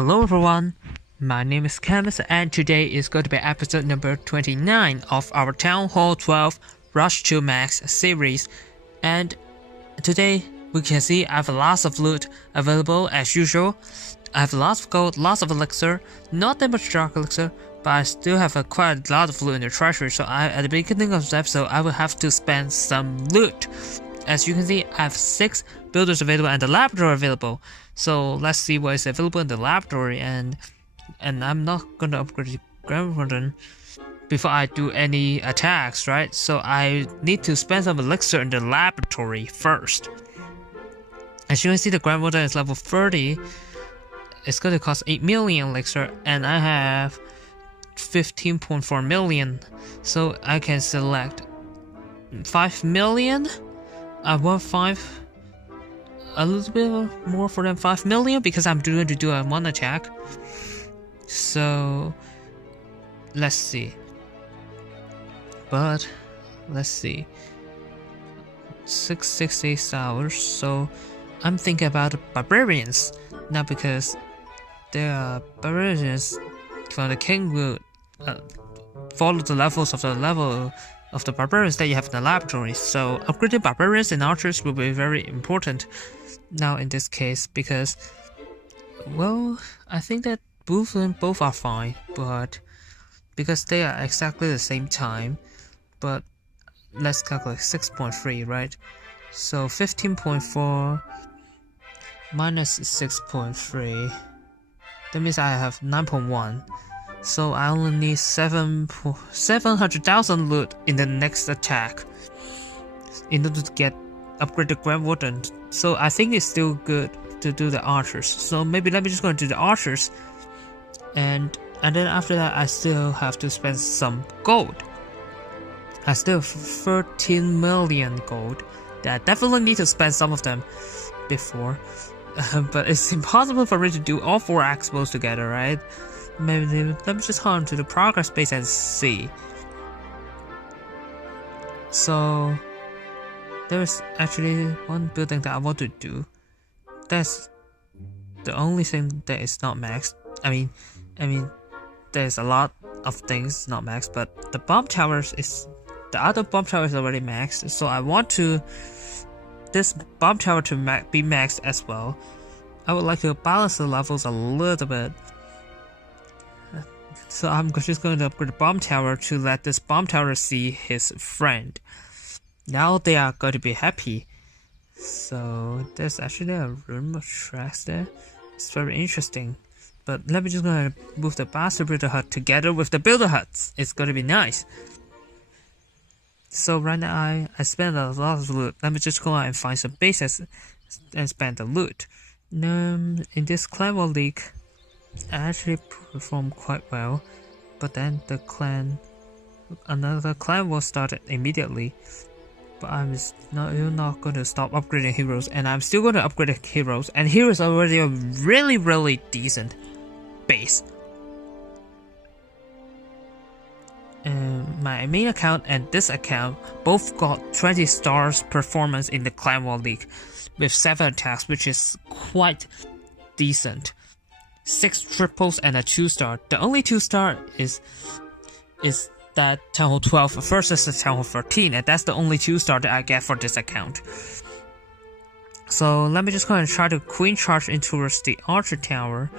Hello everyone, my name is Canvas and today is going to be episode number 29 of our Town Hall 12 Rush to Max series. And today we can see I have lots of loot available as usual. I have lots of gold, lots of elixir, not that much dark elixir, but I still have quite a lot of loot in the treasury, so at the beginning of the episode I will have to spend some loot. As you can see, I have 6 builders available and the laboratory available. So let's see what is available in the laboratory, and I'm not going to upgrade the Grand Warden before I do any attacks, right? So I need to spend some elixir in the laboratory first. As you can see, the Grand Warden is level 30. It's going to cost 8 million elixir, and I have 15.4 million. So I can select 5 million. I want 5, a little bit more for than 5 million because I'm going to do a 1 attack. So let's see. But let's see. 6 hours. So I'm thinking about barbarians now because there are barbarians from the king will follow the levels of the level of the barbarians that you have in the laboratory. So upgrading barbarians and archers will be very important now in this case because, well, I think that both are fine, but because they are exactly the same time. But let's calculate 6.3, right? So 15.4 minus 6.3, that means I have 9.1. So I only need 700,000 loot in the next attack in order to get upgraded Grand Warden. So I think it's still good to do the archers. So maybe let me just go and do the archers, and then after that I still have to spend some gold. I still have 13 million gold that I definitely need to spend some of them before. But it's impossible for me to do all 4 expos together, right? Maybe let me just hop to the progress page and see. So there's actually one building that I want to do. That's the only thing that is not maxed. I mean there's a lot of things not maxed, but the bomb towers is the other bomb tower is already maxed. So I want this bomb tower to be maxed as well. I would like to balance the levels a little bit. So I'm just going to upgrade the bomb tower to let this bomb tower see his friend. Now they are going to be happy. So there's actually a room of tracks there. It's very interesting. But let me just go ahead and move the bastard builder hut together with the builder huts. It's going to be nice. So right now I spend a lot of loot. Let me just go out and find some bases and spend the loot. In this clan war league, I actually performed quite well, but then another clan war started immediately. But you're not going to stop upgrading heroes, and I'm still going to upgrade the heroes, and here is already a really decent base. My main account and this account both got 20 stars performance in the clan war league with 7 attacks, which is quite decent. 6 triples and a 2-star. The only 2-star is that Town Hall 12 versus the Town Hall 13, and that's the only 2-star that I get for this account. So let me just go and try to queen charge in towards the archer tower.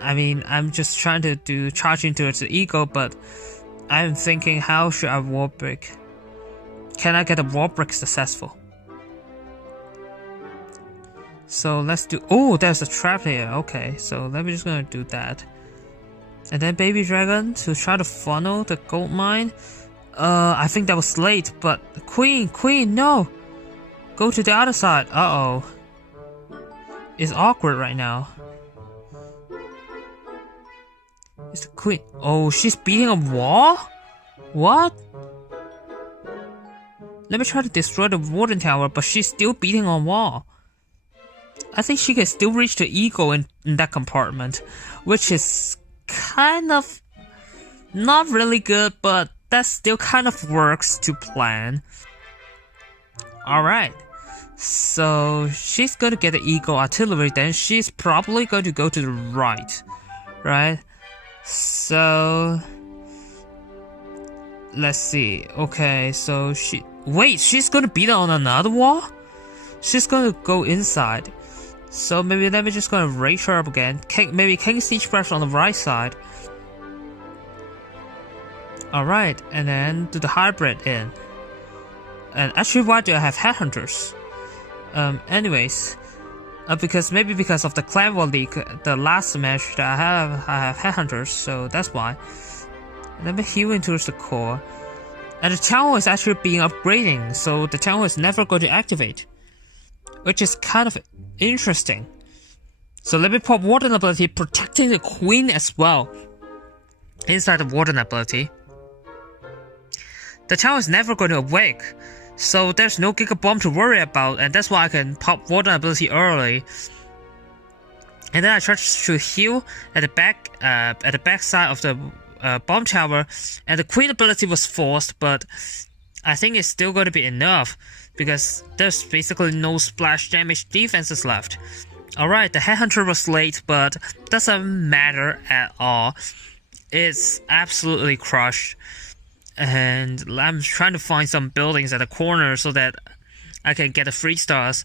I'm just trying to do charging towards the eagle, but I'm thinking, how should I wall break? Can I get a wall break successful? So let's do. Oh, there's a trap here. Okay, so let me just gonna do that. And then baby dragon to try to funnel the gold mine. I think that was late, but queen, no! Go to the other side. Uh-oh. It's awkward right now. It's the queen. Oh, she's beating a wall? What? Let me try to destroy the warden tower, but she's still beating on wall. I think she can still reach the eagle in that compartment, which is kind of not really good, but that still kind of works to plan. Alright, So she's going to get the eagle artillery, then she's probably going to go to the right, right? So let's see. Okay, so she's going to beat it on another wall? She's going to go inside. So maybe let me just go and raise her up again. Maybe King Siege Pressure on the right side. Alright, and then do the hybrid in. And actually, why do I have headhunters? Anyways, because of the Clan War League, the last match that I have headhunters, so that's why. Let me heal into the core. And the town hall is actually being upgrading, so the town hall is never going to activate, which is kind of interesting. So let me pop Warden ability, protecting the queen as well. Inside the Warden ability, the town is never going to awake, so there's no Giga Bomb to worry about, and that's why I can pop Warden ability early. And then I try to heal at the back side of the bomb tower, and the queen ability was forced, but I think it's still going to be enough because there's basically no splash damage defenses left. Alright, the headhunter was late, but doesn't matter at all. It's absolutely crushed. And I'm trying to find some buildings at the corner so that I can get the 3 stars.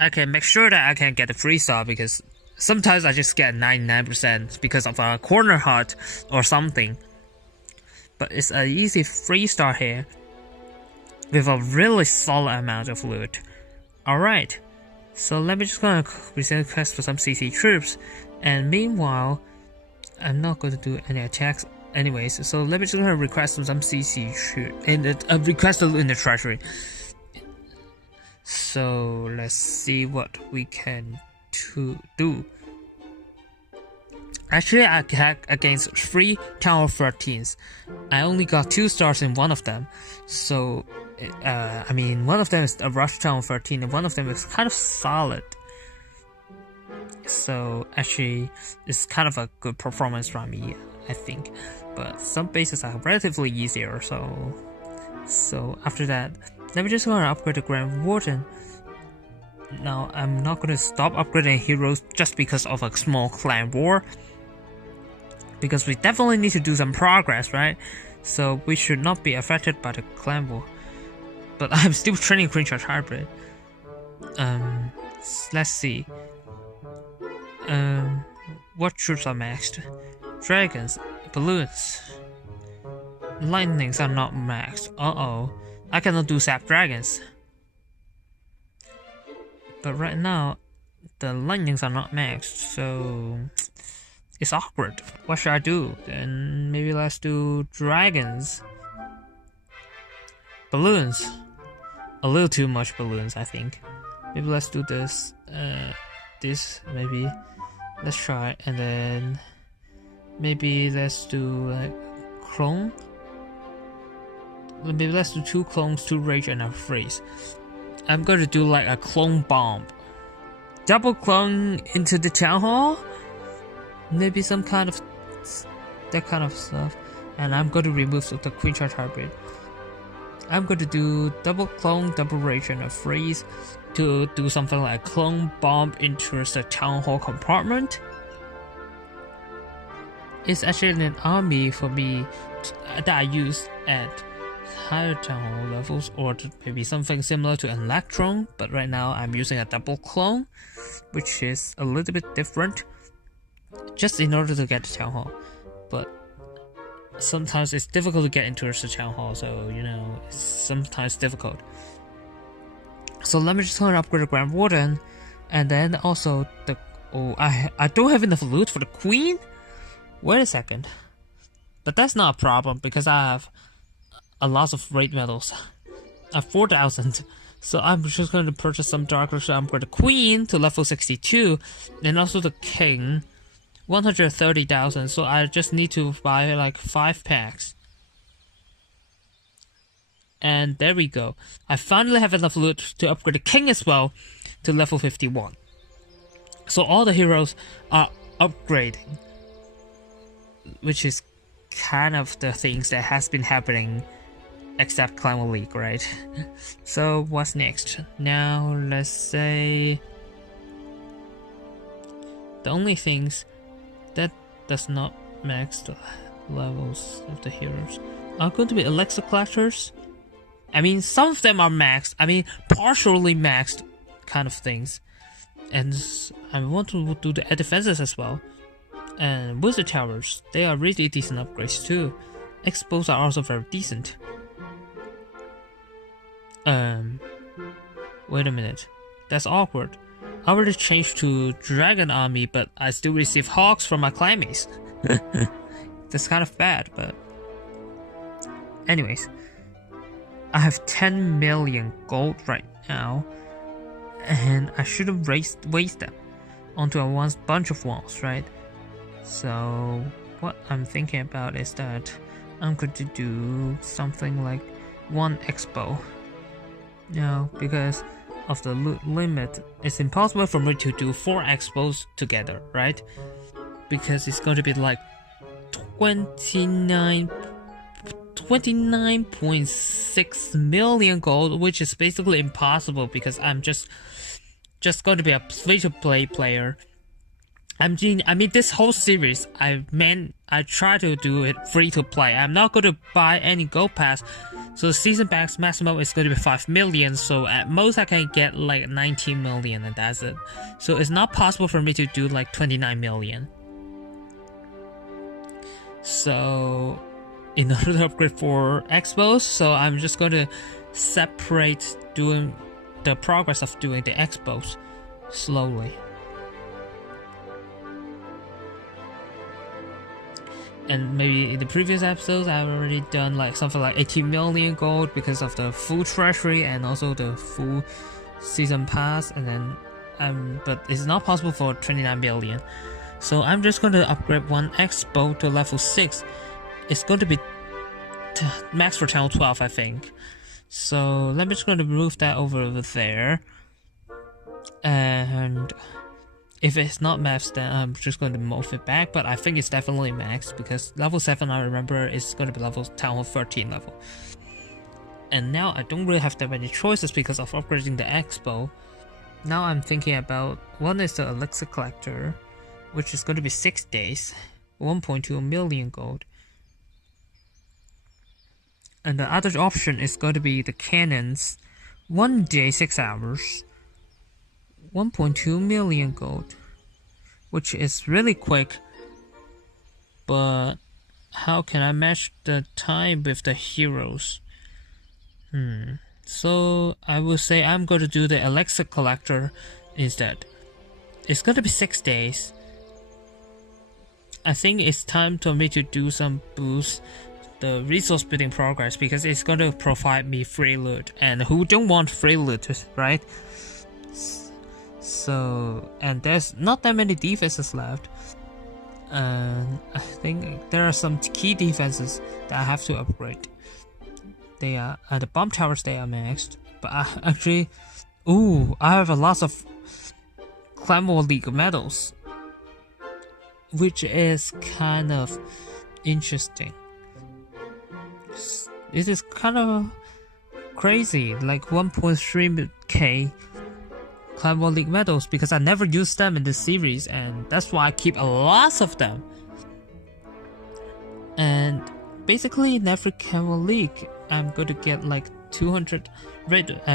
I can make sure that I can get the 3 star because sometimes I just get 99% because of a corner hut or something. But it's an easy 3 star here with a really solid amount of loot. Alright, so let me just go and resend a quest for some CC troops. And meanwhile, I'm not going to do any attacks anyways, so let me just go and request some CC troops and request a loot in the treasury. So let's see what we can do. Actually, I attacked against 3 Tower 13s. I only got 2 stars in one of them. So, I mean, one of them is a Rush Tower 13 and one of them is kind of solid. So, actually, it's kind of a good performance from me, I think. But some bases are relatively easier, so after that, let me just go and upgrade the Grand Warden. Now, I'm not going to stop upgrading heroes just because of a small clan war, because we definitely need to do some progress, right? So we should not be affected by the clan war. But I'm still training Queen Charge Hybrid. Let's see. What troops are maxed? Dragons, balloons, lightnings are not maxed. I cannot do sap dragons. But right now, the lightnings are not maxed, so it's awkward. What should I do? Then maybe let's do dragons. Balloons. A little too much balloons, I think. Maybe let's do this. This maybe. Let's try, and then maybe let's do like clone. Maybe let's do 2 clones, 2 rage, and a freeze. I'm going to do like a clone bomb. Double clone into the town hall. Maybe some kind of that kind of stuff. And I'm going to remove the Queen Charge Hybrid. I'm going to do double clone, double rage, and a freeze to do something like a clone bomb into the town hall compartment. It's actually an army for me that I use at higher town hall levels, or maybe something similar to an electron, but right now I'm using a double clone, which is a little bit different, just in order to get to town hall. But sometimes it's difficult to get into the town hall, so you know, it's sometimes difficult. So let me just go and upgrade the Grand Warden, and then also the I don't have enough loot for the Queen. Wait a second, but that's not a problem because I have a lot of raid medals. I have 4,000, so I'm just going to purchase some darker. So I'm going to Queen to level 62, and also the King, 130,000. So I just need to buy like 5 packs. And there we go. I finally have enough loot to upgrade the King as well to level 51. So all the heroes are upgrading, which is kind of the things that has been happening except Clan War League, right? So what's next? Now let's say the only things that does not max the levels of the heroes are going to be elixir collectors. I mean, some of them are maxed. I mean, partially maxed kind of things. And I want to do the air defenses as well. And wizard towers, they are really decent upgrades too. Expos are also very decent. Wait a minute. That's awkward. I already changed to Dragon Army, but I still receive Hawks from my clanmates. That's kind of bad, but... Anyways. I have 10 million gold right now. And I shouldn't waste them onto a bunch of walls, right? So what I'm thinking about is that I'm going to do something like 1 expo. Now, because of the loot limit, it's impossible for me to do 4 expos together, right? Because it's going to be like 29.6 million gold, which is basically impossible because I'm just going to be a free-to-play player. I mean, this whole series, I try to do it free-to-play. I'm not going to buy any gold pass, so the season pass maximum is going to be 5 million. So at most, I can get like 19 million, and that's it. So it's not possible for me to do like 29 million. So in order to upgrade for expos, so I'm just going to separate doing the progress of doing the expos slowly. And maybe in the previous episodes, I've already done like something like 18 million gold because of the full treasury and also the full season pass. And then, but it's not possible for 29 million. So I'm just going to upgrade 1 expo to level 6. It's going to be max for TH12, I think. So let me just going to move that over there. And if it's not maxed, then I'm just going to move it back. But I think it's definitely maxed because level 7, I remember, is going to be level TH 13 level. And now I don't really have that many choices because of upgrading the expo. Now I'm thinking about one is the elixir collector, which is going to be 6 days, 1.2 million gold. And the other option is going to be the cannons, 1 day 6 hours, 1.2 million gold, which is really quick. But how can I match the time with the heroes? So I will say I'm going to do the elixir collector instead. It's going to be 6 days. I think it's time for me to do some boosts the resource building progress because it's going to provide me free loot, and who don't want free loot, right? So, and there's not that many defenses left. I think there are some key defenses that I have to upgrade. They are the bomb towers, they are maxed, but I have a lot of Clan War League medals, which is kind of interesting. It is kind of crazy, like 1.3k Clan War League medals, because I never used them in this series, and that's why I keep a lot of them. And basically in every Clan War League, I'm going to get like 200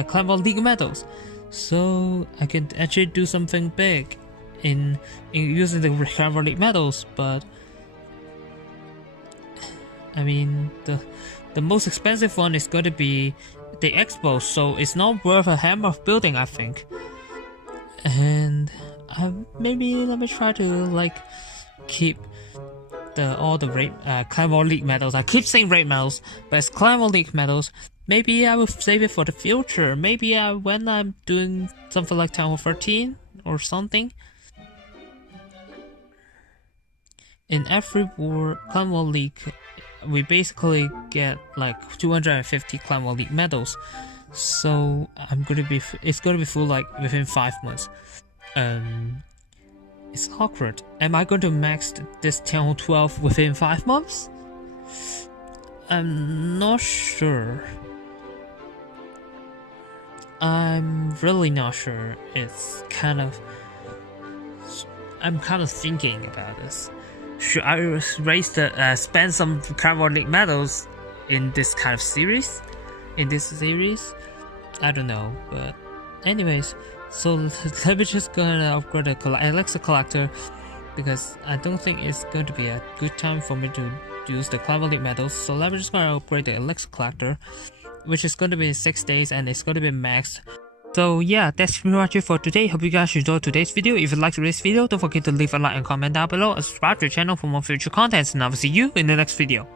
Clan War League medals, so I can actually do something big in using the Clan War League medals. But I mean, the most expensive one is going to be the expo, so it's not worth a hammer of building, I think. And maybe let me try to like keep all the Clan War League medals. I keep saying raid medals, but it's Clan War League medals. Maybe I will save it for the future. Maybe when I'm doing something like TH 13 or something. In every Clan War League, we basically get like 250 Clan War League medals. So it's gonna be full like within 5 months. It's awkward. Am I going to max this TH12 within 5 months? I'm not sure. I'm really not sure. I'm kind of thinking about this. Should I raise the spend some carbonic metals in this kind of series? I don't know, but anyways, so let me just go and upgrade the elixir collector, because I don't think it's going to be a good time for me to use the carbonic metals. So let me just go and upgrade the elixir collector, which is going to be 6 days and it's going to be maxed. So yeah, that's pretty much it for today. Hope you guys enjoyed today's video. If you liked today's video, don't forget to leave a like and comment down below and subscribe to the channel for more future contents, and I will see you in the next video.